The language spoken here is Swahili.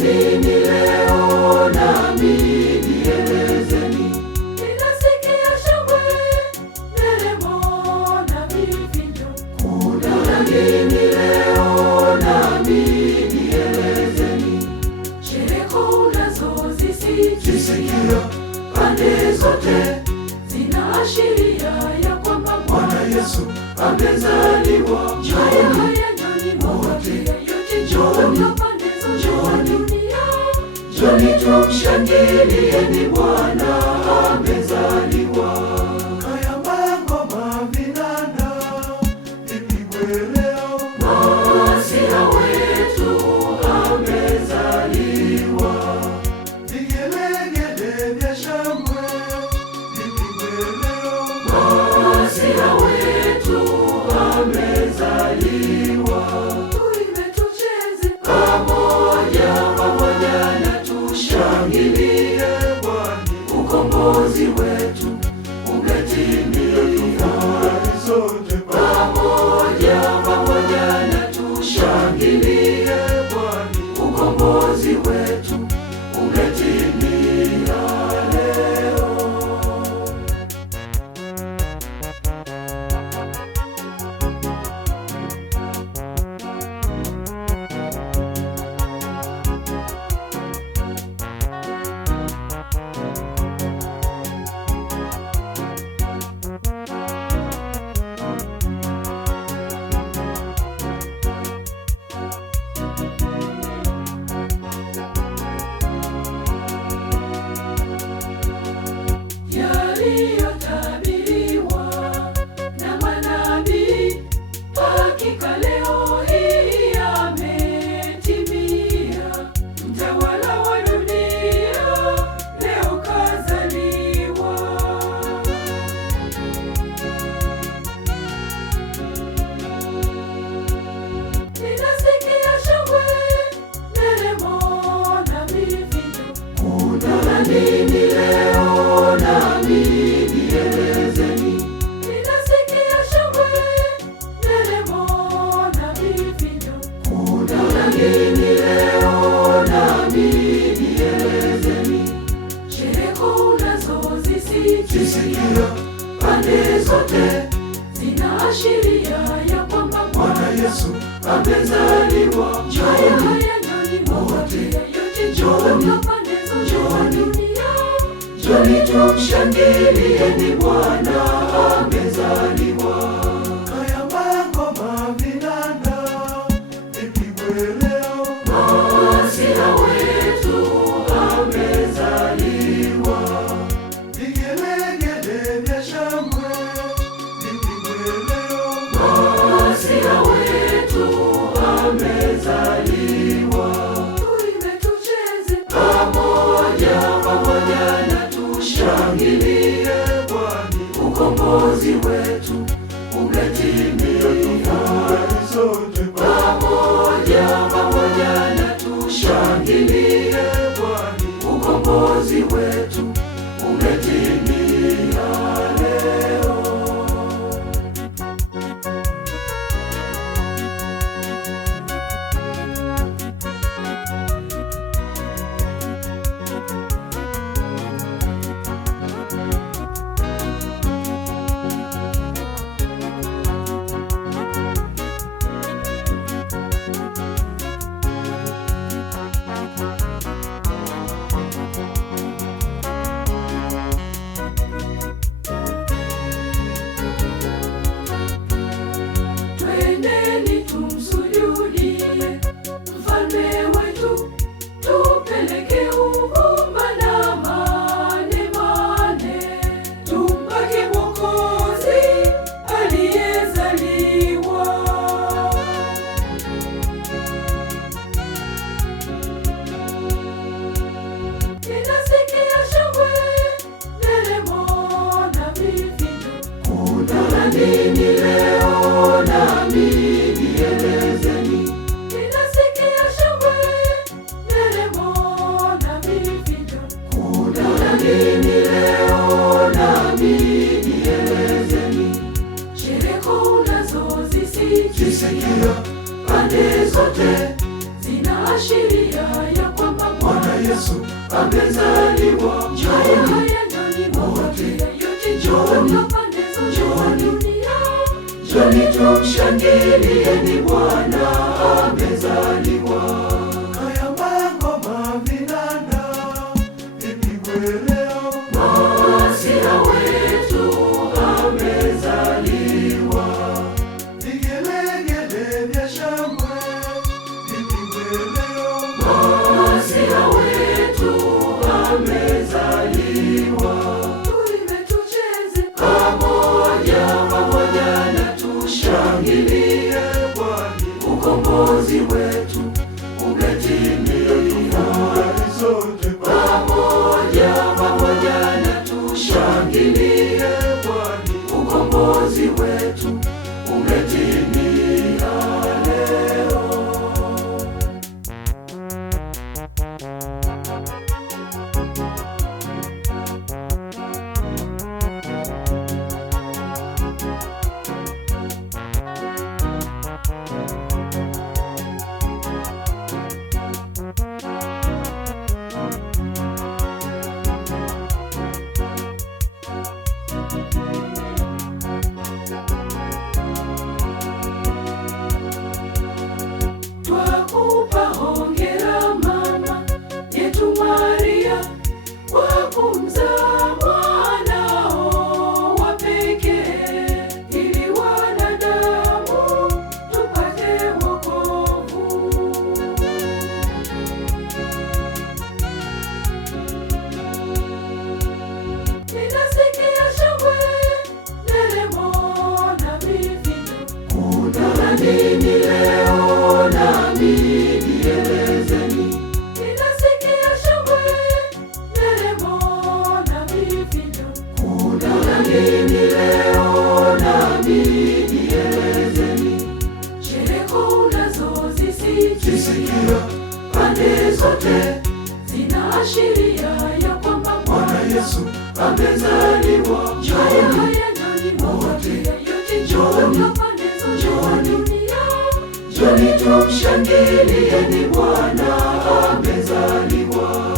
nini leo nami nielezeni? Ninasikia shangwe, nderemo na vifijo. Kuna nini leo nami nielezeni? Shereko unazozisikia pande zote zinaashiria ya kwamba Bwana Yesu amezaliwa. Haya njoni wote, yote njoni pande zote dunia. Njoni tumshangilieni, Bwana amezaliwa. Kaya ngoma vinanda ipigwe leo, Masia wetu amezaliwa. Vigelegele vya shangwe vipigwe leo, Masia wetu amezaliwa. Tuimbe tucheze Pamoja na tushangilie, kwani ukombozi wetu umetimia. Tufurahi sote pamoja na tushangilie, kwani ukombozi wetu umetimia leo. yaliyotabiriwa na manabii, hakika leo hii yametimia. Mtawala wa dunia leo kazaliwa. Ninasikia shangwe, nderemo na vifijo. Kuna nini leo nami nielezeni? Ninasikia shangwe, nderemo na vifijo. Kuna nini leo nami nielezeni? Shereko unazozisikia pande zote zinaashiria ya kwamba Bwana Yesu amezaliwa. haya njoni wote, yote njoni pande zote dunia. Njoni tumshangilieni, Bwana amezaliwa. Kaya ngoma vinanda vipigwe leo, Masia wetu amezaliwa. Vigelegele vya shangwe vipigwe leo, Masia wetu amezaliwa. Tuimbe tucheze Pamoja na tushangilie, kwani ukombozi wetu Kisikia pande zote zinaashiria ya kwamba Bwana Yesu amezaliwa. Njooni wote, yote njooni pande zote za dunia. Njooni tumshangilieni Bwana amezaliwa. Haya mangoma vinanda vipigwe leo, Masia wetu amezaliwa. Vigelegele vya shangwe vipigwe leo, Masia wetu amezaliwa. Tuimbe tucheze Pamoja na tushangilie, kwani ukombozi wetu umetimia. Tufurahi sote pamoja na tushangilie, kwani ukombozi wetu umetimia leo. Twakupa hongera mama yetu Maria, kwa kumzaa mwanao wa pekee, ili wanadamu tupate wokovu. Ninasikia shangwe, nderemo na vifijo. Kuna nini leo nami nielezeni? Ninasikia shangwe, nderemo na vifijo. Kuna nini leo nami nielezeni? Shereko unazozisikia Kisikia pande zote zinaashiria ya kwamba Bwana Yesu amezaliwa. Njooni wote, yote njooni pande zote za dunia. Njooni tumshangilieni Bwana amezaliwa.